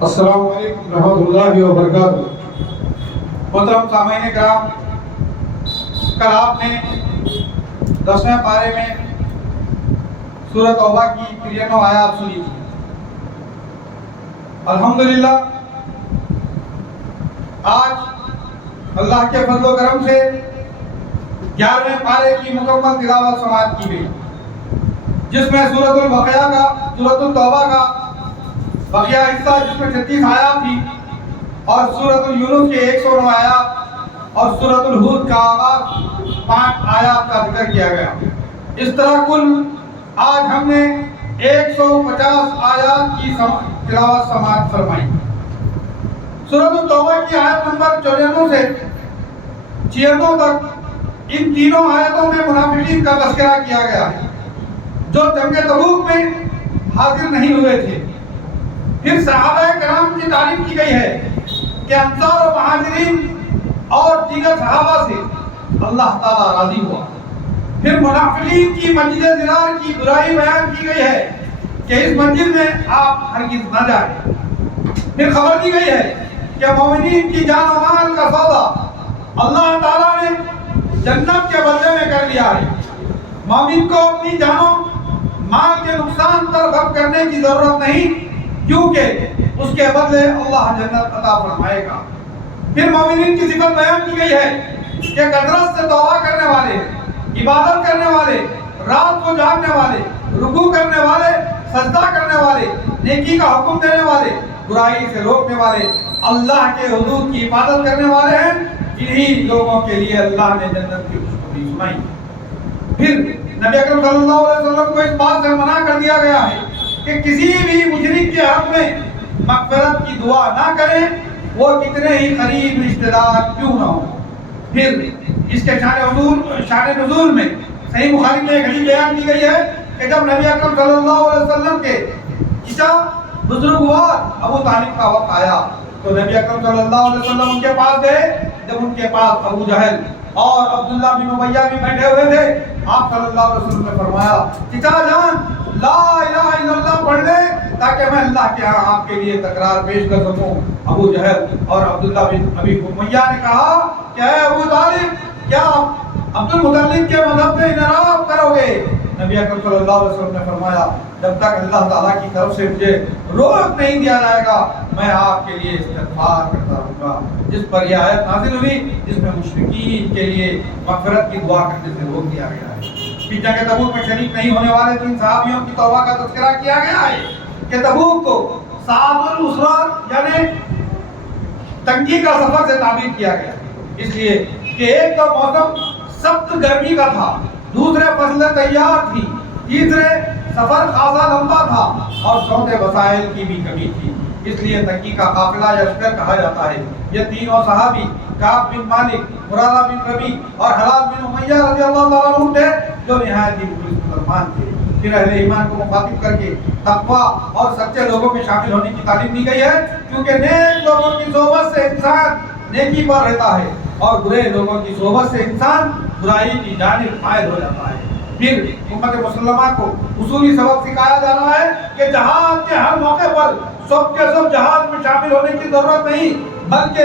السلام علیکم رحمۃ اللہ وبرکاتہ۔ محترم سامعین کرام، کل آپ نے 10ویں پارے میں سورہ توبہ کی 93 آیات سنی تھی۔ الحمدللہ آج اللہ کے فضل و کرم سے 11ویں پارے کی مکمل تلاوت سماعت کی گئی، جس میں سورۃ البقرہ کا، سورۃ التوبہ کا بقیہ حصہ جس میں 36 آیات تھی، اور سورۃ یونس کے 109 آیات اور سورۃ ہود کا آغاز 5 آیات کا ذکر کیا گیا۔ اس طرح کل آج ہم نے 150 آیات کی تلاوت سماعت فرمائی۔ سورۃ التوبہ کی آیت نمبر 94 سے 96 تک ان تینوں آیتوں میں منافقین کا تذکرہ کیا گیا ہے جو جنگ تبوک میں حاضر نہیں ہوئے تھے۔ پھر صحابہ کرام کی تعریف کی گئی ہے کہ انصار و مہاجرین اور دیگر صحابہ سے اللہ تعالیٰ راضی ہوا۔ پھر منافقین کی مسجد ضرار کی برائی بیان کی گئی ہے کہ اس مسجد میں آپ ہرگز نہ جائیں۔ پھر خبر دی گئی ہے کہ مومنین کی جان و مال کا سودا اللہ تعالیٰ نے جنت کے بدلے میں کر لیا ہے۔ مومن کو اپنی جانوں مال کے نقصان پر غم کرنے کی ضرورت نہیں، کیونکہ اس کے بدلے اللہ جنت عطا فرمائے گا۔ پھر مومنین کی صفت بیان کی گئی ہے کہ کثرت سے توبہ کرنے والے، عبادت کرنے والے، رات کو جاگنے والے، رکوع کرنے والے، سجدہ کرنے والے، نیکی کا حکم دینے والے، برائی سے روکنے والے، اللہ کے حدود کی حفاظت کرنے والے ہیں، انہی لوگوں کے لیے اللہ نے جنت کی خوشخبری سنائی۔ پھر نبی اکرم صلی اللہ علیہ وسلم کو اس بات سے منع کر دیا گیا ہے کہ کسی بھی مشرک کے حق میں مغفرت کی دعا نہ کریں، وہ کتنے ہی قریب رشتہ دار کیوں نہ ہو۔ پھر اس کے شان نزول میں صحیح بخاری میں ایک حدیث بیان کی گئی ہے کہ جب نبی اکرم صلی اللہ علیہ وسلم کے چچا بزرگوار ابو طالب کا وقت آیا تو نبی اکرم صلی اللہ علیہ وسلم ان کے پاس گئے۔ جب ان کے پاس ابو جہل اور عبداللہ بن امیہ بھی بیٹھے ہوئے تھے، آپ صلی اللہ علیہ وسلم نے فرمایا، چچا جان لا الہ الا اللہ پڑھ لیں تاکہ میں اللہ کے ہاں آپ کے لیے تکرار پیش کر سکوں۔ ابو جہل اور عبداللہ بن ابی امیہ نے کہا کہ اے ابو طالب، کیا عبد المطلب کے مذہب میں انحراف کرو گے؟ نبی اکرم صلی اللہ علیہ وسلم نے فرمایا، جب تک اللہ تعالیٰ کی طرف سے مجھے روک نہیں دیا جائے گا میں آپ کے لیے استغفار کرتا رہوں گا۔ جس پر یہ آیت نازل ہوئی جس میں مشرکین کے لیے مغفرت کی دعا کرنے سے روک دیا گیا ہے۔ پھر جنگ تبوک میں شریک نہیں ہونے والے 3 صحابیوں کی توبہ کا تذکرہ کیا گیا ہے کہ تبوک کو سعد الاسرات یعنی تنگی کا سفر سے تعبیر کیا گیا، اس لیے کہ ایک تو موسم سخت گرمی کا تھا، دوسرے فصلیں تیار تھی، تیسرے سفر خاصا لمبا تھا اور چوتھے وسائل کی بھی کمی تھی، اس لیے تنگی کا قافلہ یا لشکر کہا جاتا ہے۔ یہ تینوں صحابی کعب بن مالک، مرارہ بن ربیع اور حلال بن امیہ رضی اللہ تعالیٰ عنہ تھے جو نہایت ہی مخلص مسلمان تھے۔ پھر اہل ایمان کو مخاطب کر کے تقویٰ اور سچے لوگوں میں شامل ہونے کی تعلیم دی گئی ہے، کیونکہ نیک لوگوں کی صحبت سے انسان نیکی پر رہتا ہے اور برے لوگوں کی صحبت سے انسان برائی کی جانب مائل ہو جاتا ہے۔ پھر امت مسلمہ کو اصولی سبق سکھایا جا رہا ہے کہ جہاد کے ہر موقع پر سب کے سب جہاد میں شامل ہونے کی ضرورت نہیں، بلکہ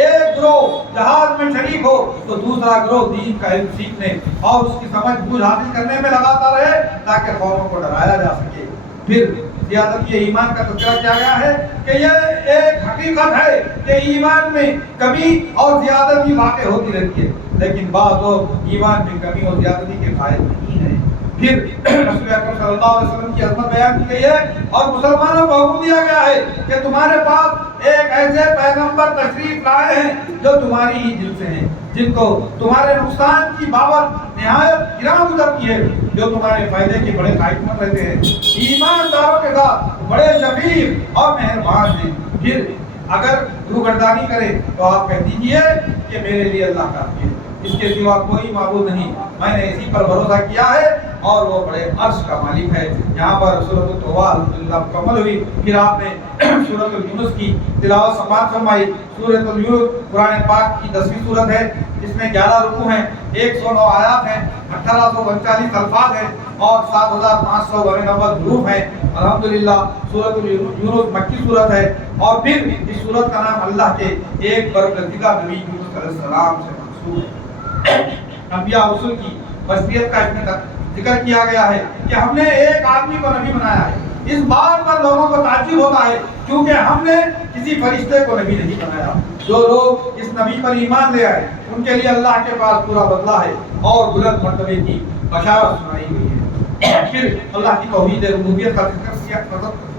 ایک گروہ جہاد میں شریک ہو تو دوسرا گروہ دین کا علم سیکھنے اور اس کی سمجھ بوجھ حاصل کرنے میں لگاتا رہے تاکہ قوموں کو ڈرایا جا سکے۔ پھر زیادت ایمان کا تذکرہ کیا گیا ہے کہ یہ ایک حقیقت ہے کہ ایمان میں کمی اور زیادتی واقع ہوتی رہتی ہے، لیکن بعض لوگ ایمان میں کمی اور زیادتی کے قائل نہیں ہیں۔ پھر رسول اکرم صلی اللہ علیہ وسلم کی عظمت بیان کی گئی ہے اور مسلمانوں کو حکم دیا گیا ہے کہ تمہارے پاس ایک ایسے پیغمبر تشریف لائے ہیں جو تمہاری ہی جنس سے ہیں، جن کو تمہارے نقصان کی بابت نہایت گراں گزرتی ہے، جو تمہارے فائدے کے بڑے خواہش مند رہتے ہیں، ایمانداروں کے ساتھ بڑے شفیق اور مہربان ہیں۔ پھر اگر روگردانی کرے تو آپ کہہ دیجئے کہ میرے لیے اللہ کافی ہے، اس کے سوا کوئی معبود نہیں، میں نے اسی پر بھروسہ کیا ہے اور وہ بڑے عرش کا مالک ہے۔ یہاں پر سورۃ التوبہ الحمدللہ مکمل ہوئی، پھر آپ نے سورۃ یونس کی تلاوت سماعت فرمائی۔ سورۃ یونس قرآن پاک کی 10ویں سورت ہے، اس میں 11 رکوع ہیں، 109 آیات ہیں، 1839 الفاظ ہیں اور 7599 حروف ہیں۔ الحمدللہ سورۃ یونس مکی سورت ہے، اور پھر اس سورت کا نام اللہ کے ایک برگزیدہ نبی یونس علیہ السلام سے منسوب ہے۔ انبیاء رسول کی وصیت کا اس میں ذکر کیا گیا ہے کہ ہم نے ایک آدمی کو نبی بنایا ہے۔ اس بات پر لوگوں کو تعجب ہوتا ہے کیونکہ ہم نے کسی فرشتے کو نبی نہیں بنایا۔ جو لوگ اس نبی پر ایمان لے آئے ان کے لیے اللہ کے پاس پورا بدلہ ہے اور بلند مرتبے کی بشارت سنائی گئی ہے۔ پھر اللہ کی توحید ربوبیت کا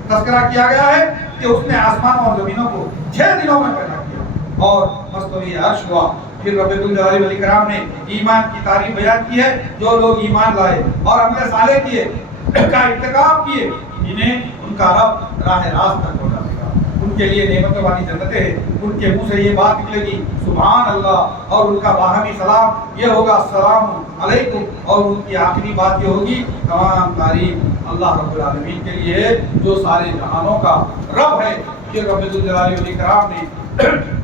تذکرہ کیا گیا ہے کہ اس نے آسمان اور زمینوں کو 6 دنوں میں پیدا کیا اور مستوی عرش ہوا۔ پھر رب الجلال والاکرام نے ایمان کی تعریف بیان کی ہے۔ جو لوگ ایمان لائے اور عمل صالح کیے کا ارتکاب کیے انہیں ان کا رب راہ راست تک پہنچا دے گا۔ ان کے لیے نعمتوں والی جنتیں ہیں، ان کے منہ سے یہ بات نکلے گی سبحان اللہ، اور ان کا باہمی سلام یہ ہوگا السلام علیکم، اور ان کی آخری بات یہ ہوگی تمام تعریف اللہ رب العالمین کے لیے ہے جو سارے جہانوں کا رب ہے۔ کہ رب الجلال والاکرام نے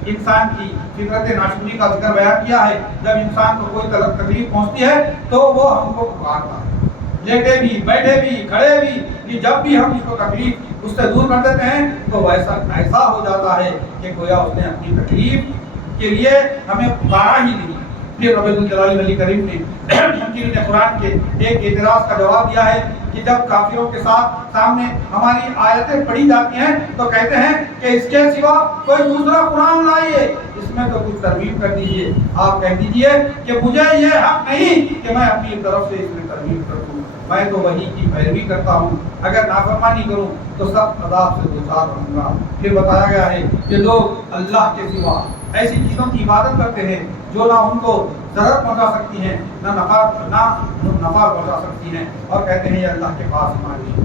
انسان کی فطرت ناشکری کا ذکر بیان کیا ہے۔ جب انسان کو کوئی تکلیف پہنچتی ہے تو وہ ہم کو پکارتا ہے، لیٹے بھی بیٹھے بھی کھڑے بھی، کہ جب بھی ہم اس کو تکلیف اس سے دور کر دیتے ہیں تو ایسا ہو جاتا ہے کہ گویا اس نے اپنی تکلیف کے لیے ہمیں پکارا ہی نہیں۔ پھر رب الجلال والاکرام نے منکرین قرآن کے ایک اعتراض کا جواب دیا ہے کہ جب کافروں کے سامنے ہماری آیتیں پڑھی جاتی ہیں تو کہتے ہیں کہ اس کے سوا کوئی دوسرا قرآن لائیے، اس میں تو کچھ ترمیم کر دیجئے۔ آپ کہہ دیجئے کہ مجھے یہ حق نہیں کہ میں اپنی طرف سے اس میں ترمیم کر دوں، میں تو وحی کی پیروی کرتا ہوں، اگر نافرمانی کروں تو سخت عذاب سے دوچار ہوں گا۔ پھر بتایا گیا ہے کہ لوگ اللہ کے سوا ایسی چیزوں کی عبادت کرتے ہیں جو نہ ان کو ضرر پہنچا سکتی ہیں نہ نفع پہنچا سکتی ہیں، اور کہتے ہیں یہ اللہ کے پاس ہماری۔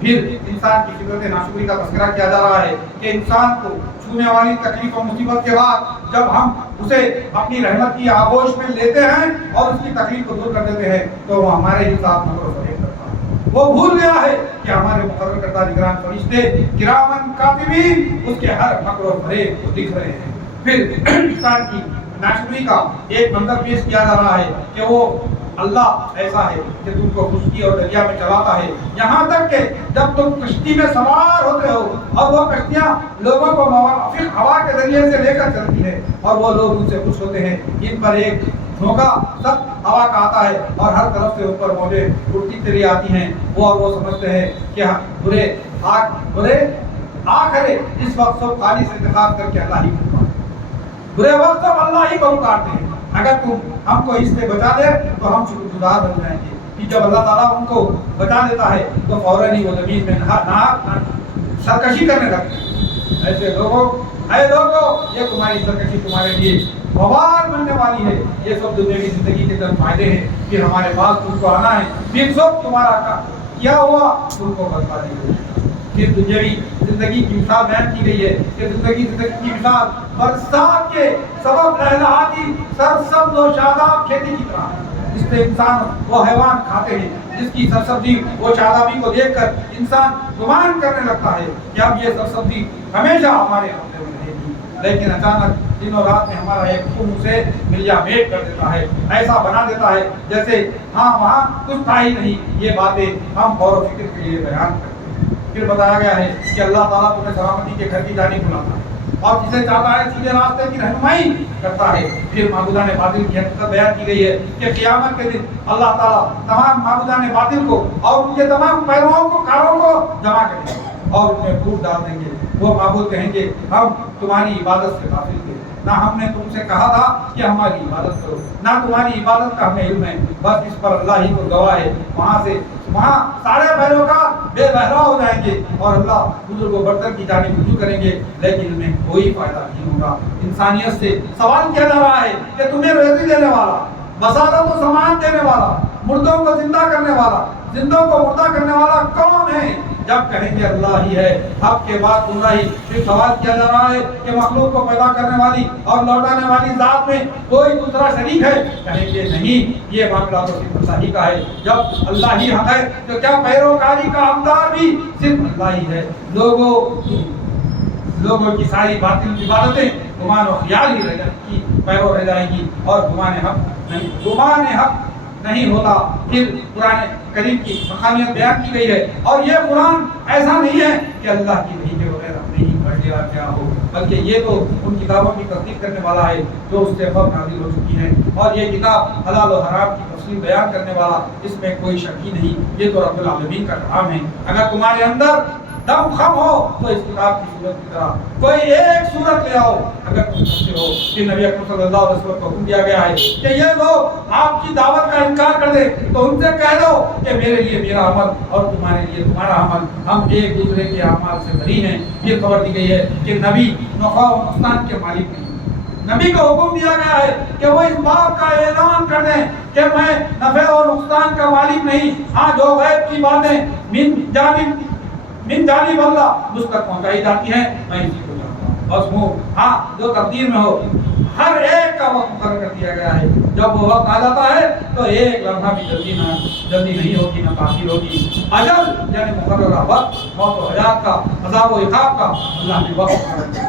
پھر انسان کی فطرت ناشکری کا تذکرہ کیا جا رہا ہے کہ انسان کو چھونے والی تکلیف و مصیبت کے بعد جب ہم اسے اپنی رحمت کی آغوش میں لیتے ہیں اور اس کی تکلیف کو دور کر دیتے ہیں تو وہ ہمارے ہی ساتھ مکر و فریب کرتا ہے۔ وہ بھول گیا ہے کہ ہمارے مقرر کردہ نگران فرشتے کرامن کاتبین اس کے ہر مکر و فریب کو لکھ رہے ہیں۔ پھر انسان کی ناشکری کا ایک منظر پیش کیا جا رہا ہے کہ وہ اللہ ایسا ہے کہ تم کو خشکی اور دریا میں چلاتا ہے، یہاں تک کہ جب تم کشتی میں سوار ہوتے ہو اور وہ کشتیاں لوگوں کو موافق ہوا کے ذریعے سے لے کر چلتی ہیں اور وہ لوگ ان سے خوش ہوتے ہیں، ان پر ایک جھونکا سخت ہوا کا آتا ہے اور ہر طرف سے اوپر موجیں اڑتی چلی آتی ہیں، وہ سمجھتے ہیں کہ برے آخرے اس وقت سب خالی سے انتخاب کر کے اللہ ہی کو برے وقت سب اللہ ہی کو پکارتے ہیں، اگر تم ہم کو اس سے بچا دے تو ہم شکر گزار بن جائیں گے۔ کہ جب اللہ تعالیٰ ان کو بچا دیتا ہے تو فوراً ہی وہ زمین میں سرکشی کرنے لگتے ہیں۔ ایسے لوگوں اے لوگوں یہ تمہاری سرکشی تمہارے لیے وبال بننے والی ہے، یہ سب دنیاوی زندگی کے چند فائدے ہیں، پھر ہمارے پاس تم کو آنا ہے، پھر سب تمہارا کیا ہوا تم کو بربادی ہوئی۔ پھر دنیاوی زندگی کی مثال بیان کی گئی ہے کہ زندگی کی مثال برسات کے سبب لہلہاتی سرسبز و شاداب کھیتی کی طرح ہے، جس سے انسان و حیوان کھاتے ہیں، جس کی سرسبزی و شادابی کو دیکھ کر انسان گمان کرنے لگتا ہے کہ اب یہ سرسبزی ہمیشہ ہمارے قبضے میں رہے گی، لیکن اچانک دن اور رات میں ہمارا ایک خون سے ملیا میٹ کر دیتا ہے، ایسا بنا دیتا ہے جیسے وہاں کچھ تھا ہی نہیں۔ یہ باتیں ہم غور و فکر کے لیے بیان کرتے ہیں۔ پھر بتایا گیا ہے کہ اللہ تعالیٰ تمہیں سلامتی کے گھر کی جانب بلاتا ہے اور جسے چاہتا ہے سیدھے راستے کی رہنمائی کرتا ہے۔ پھر معبودان باطل کی حقیقت بیان کی گئی ہے کہ قیامت کے دن اللہ تعالیٰ تمام معبودان باطل کو اور ان کے تمام پیرووں کو کاروں کو جمع کریں گے اور ان میں پھوٹ ڈال دیں گے۔ وہ معبود کہیں گے ہم تمہاری عبادت سے غافل تھے، نہ ہم نے تم سے کہا تھا کہ ہماری عبادت کرو، نہ تمہاری عبادت کا ہمیں علم ہے، بس اس پر اللہ ہی کو گواہ ہے۔ وہاں سارے پیروکار بے بہرا ہو جائیں گے اور اللہ بزرگ و برتر کی جانب رجوع کریں گے، لیکن ان میں کوئی فائدہ نہیں ہوگا۔ انسانیت سے سوال کیا جا رہا ہے کہ تمہیں روزی دینے والا، بصارت و سماعت دینے والا، مردوں کو زندہ کرنے والا، زندوں کو مردہ کرنے والا کون ہے؟ جب کہیں گے اللہ ہی ہے، حق کے بعد گمراہی. پھر سوال کیا جا رہا ہے کہ مخلوق کو پیدا کرنے والی اور لوٹانے والی ذات میں کوئی دوسرا شریک ہے؟ کہیں گے نہیں، یہ معاملہ تو صرف اللہ ہی کا ہے. جب اللہ ہی حق ہے تو کیا پیروکاری کا حقدار بھی صرف اللہ ہی ہے؟ لوگوں کی ساری باطل عبادتیں گمان و خیال ہی پیرو رہ جائیں گی اور گمان حق نہیں ہوتا. پھر قرآن کریم کی حقانیت بیان کی گئی ہے، اور یہ قرآن ایسا نہیں ہے کہ اللہ کی وحی کے بغیر ہم نہیں پڑھ لیا کیا ہو، بلکہ یہ تو ان کتابوں کی تصدیق کرنے والا ہے جو اس سے قبل نازل ہو چکی ہیں، اور یہ کتاب حلال و حرام کی تفصیل بیان کرنے والا، اس میں کوئی شک ہی نہیں. یہ تو رب العالمین کا کلام ہے. اگر تمہارے اندر دم خم ہو تو اس کتاب کی صورت کی طرح کوئی ایک صورت لے آؤ. اگر تم سچے ہو کہ نبی اکرم صلی اللہ علیہ وسلم کو حکم دیا گیا ہے کہ یہ لوگ آپ کی دعوت کا انکار کر دیں، تو ان سے کہہ دو کہ میرے لیے میرا عمل اور تمہارے لیے تمہارا عمل، ہم ایک دوسرے کے اعمال سے بری ہیں. یہ خبر دی گئی ہے کہ نبی نفع و نقصان کے مالک نہیں. نبی کو حکم دیا گیا ہے کہ وہ اس بات کا اعلان کر دیں کہ میں نفع و نقصان کا مالک نہیں. ہاں، جو غیب کی باتیں من جانب اللہ مجھ تک پہنچائی جاتی ہیں، میں اسی کو جانتا ہوں بس ہوں. ہاں، جو تقدیر میں ہو ہر ایک کا وقت مقرر کر دیا گیا ہے. جب وہ وقت آ جاتا ہے تو ایک لمحہ بھی جلدی نہیں ہوگی، نہ تاخیر ہوگی. اجل یعنی مقررہ وقت، موت و حیات کا، عذاب و عقاب کا اللہ نے وقت مقرر کر دیا ہے.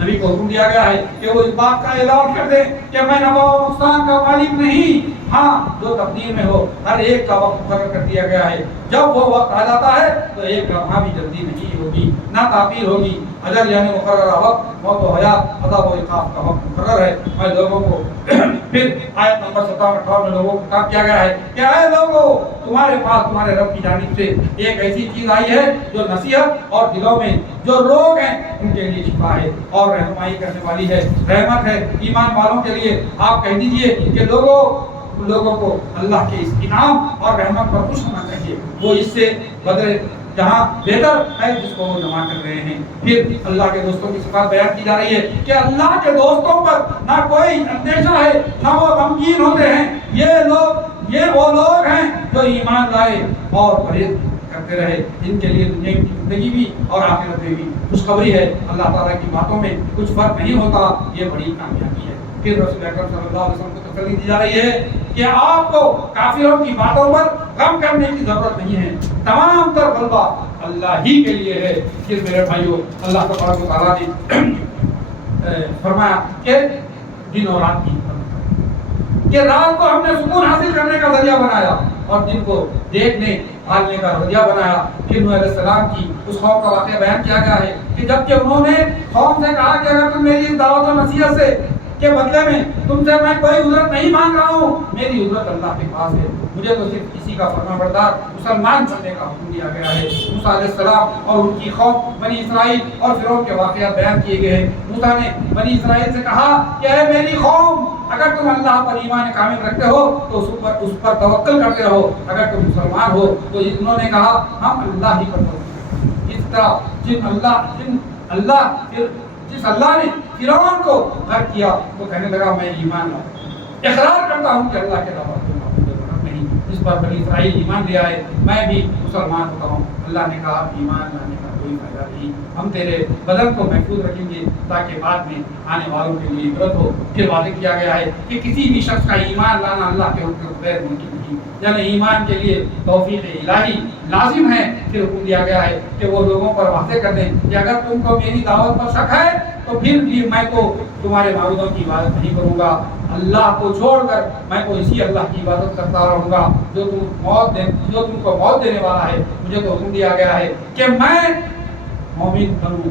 نبی کو حکم دیا گیا ہے کہ وہ اس بات کا اعلان کر دے کہ میں نفع و نقصان کا مالک نہیں. ہاں، جو تقدیر میں ہو ہر ایک کا وقت مقرر کر دیا گیا ہے. جب وہ وقت آ جاتا ہے تو ایک لمحہ بھی جلدی نہیں ہوگی، نہ تاخیر ہوگی. اجل یعنی مقررہ وقت، موت و حیات، عذاب و عقاب کا وقت مقرر ہے. میں لوگوں کو پھر آیت نمبر 57-58 میں لوگوں کو خطاب کیا گیا ہے کہ اے لوگوں، تمہارے پاس تمہارے رب کی جانب سے ایک ایسی چیز آئی ہے جو نصیحت اور دلوں میں جو روگ ہیں ان کے لیے شفا ہے اور رہنمائی کرنے والی ہے، رحمت ہے ایمان والوں کے لیے. آپ کہہ دیجئے کہ لوگوں کو اللہ کے اس انعام اور رحمت پر خوش ہونا چاہیے. وہ اس سے بدلے جہاں بہتر ہے جس کو وہ جمع کر رہے ہیں. پھر اللہ کے دوستوں کی صفات بیان کی جا رہی ہے کہ اللہ کے دوستوں پر نہ کوئی اندیشہ ہے، نہ وہ غمگین ہوتے ہیں. یہ وہ لوگ ہیں جو ایمان لائے اور پرہیز کرتے رہے، جن کے لیے دنیا کی زندگی بھی اور آخرت میں بھی خوشخبری ہے. اللہ تعالیٰ کی باتوں میں کچھ فرق نہیں ہوتا، یہ بڑی کامیابی ہے. پھر رسول اکرم صلی اللہ علیہ وسلم کو تسلی دی جا رہی ہے کہ آپ کو کافروں کی باتوں پر غم کرنے کی ضرورت نہیں ہے، تمام تر غلبہ اللہ ہی کے لیے ہے. پھر میرے بھائیوں، اللہ تبارک و تعالیٰ نے فرمایا کہ دن اور رات کی کہ رات کو ہم نے سکون حاصل کرنے کا ذریعہ بنایا اور دن کو دیکھنے بھالنے کا ذریعہ بنایا. پھر نوح علیہ السلام کی اس قوم کا واقعہ بیان کیا گیا ہے کہ جب کہ انہوں نے قوم سے کہا کہ اگر تم میری دعوت و نصیحت سے کے بدلے میں تم سے میں کوئی اجرت نہیں مانگ رہا ہوں، میری اجرت اللہ کے پاس ہے، مجھے تو صرف کسی کا فرما بردار مسلمان بننے کا حکم دیا گیا ہے. موسیٰ علیہ السلام اور ان کی قوم بنی اسرائیل اور فرعون کے واقعات بیان کیے گئے ہیں. موسیٰ نے بنی اسرائیل سے کہا کہ اے میری قوم، اگر تم اللہ پر ایمان کامل رکھتے ہو تو اس پر توکل کرتے رہو، اگر تم مسلمان ہو تو انہوں نے کہا ہم اللہ ہی پر توکل کرتے ہیں. اس طرح جس اللہ نے فرعون کو غرق کیا تو کہنے لگا میں ایمان لاؤں، اقرار کرتا ہوں کہ اللہ کے علاوہ کوئی معبود نہیں. اس پر بنی اسرائیل ایمان لے آئے، میں بھی مسلمان ہوتا ہوں. اللہ نے کہا ایمان لانے کا کوئی فائدہ نہیں، ہم تیرے بدن کو محفوظ رکھیں گے تاکہ بعد میں آنے والوں کے لیے عبرت ہو. پھر واضح کیا گیا ہے کہ کسی بھی شخص کا ایمان لانا اللہ کے حکم کے بغیر ممکن نہیں، یعنی ایمان کے لیے توفیق الہی لازم ہے. پھر حکم دیا گیا ہے کہ وہ لوگوں پر واضح کر دیں کہ اگر تم کو میری دعوت پر شک ہے تو پھر بھی میں تو تمہارے معبودوں کی عبادت نہیں کروں گا، اللہ کو چھوڑ کر میں تو اسی اللہ کی عبادت کرتا رہوں گا جو تم کو موت دینے والا ہے. مجھے تو حکم دیا گیا ہے کہ میں مومن بنوں،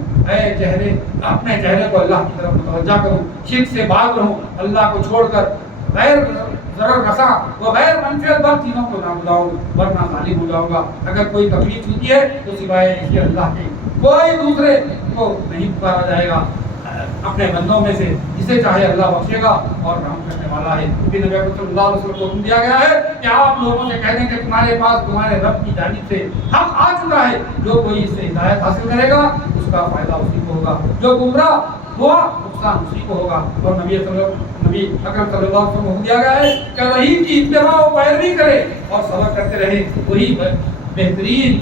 اپنے چہرے کو اللہ کی طرف متوجہ کروں، شرک سے باز رہوں، اللہ کو چھوڑ کر غیر ضرر رساں و غیر منفعت بخش چیزوں کو نہ بلاؤں، ورنہ ظالم ہو جاؤں گا. اگر کوئی تکلیف ہوتی ہے تو سوائے اسی اللہ کے کوئی دوسرے کو نہیں پکارا جائے گا. اپنے بندوں میں سے جسے چاہے اللہ بخشے گا اور رحم کرنے والا ہے. پھر نبی صلی اللہ علیہ وسلم کو حکم دیا گیا ہے کہ آپ لوگوں سے کہہ دیں کہ تمہارے پاس تمہارے رب کی جانب سے حق آ چکا ہے، جو کوئی اس سے ہدایت حاصل کرے گا اس کا فائدہ اسی کو ہوگا، جو گمراہ ہوا نقصان اسی کو ہوگا. اور نبی اکرم صلی اللہ علیہ وسلم کو حکم دیا گیا ہے کہ وہی کی اتباع و پیروی کرے اور صبر کرتے رہے، وہی بہترین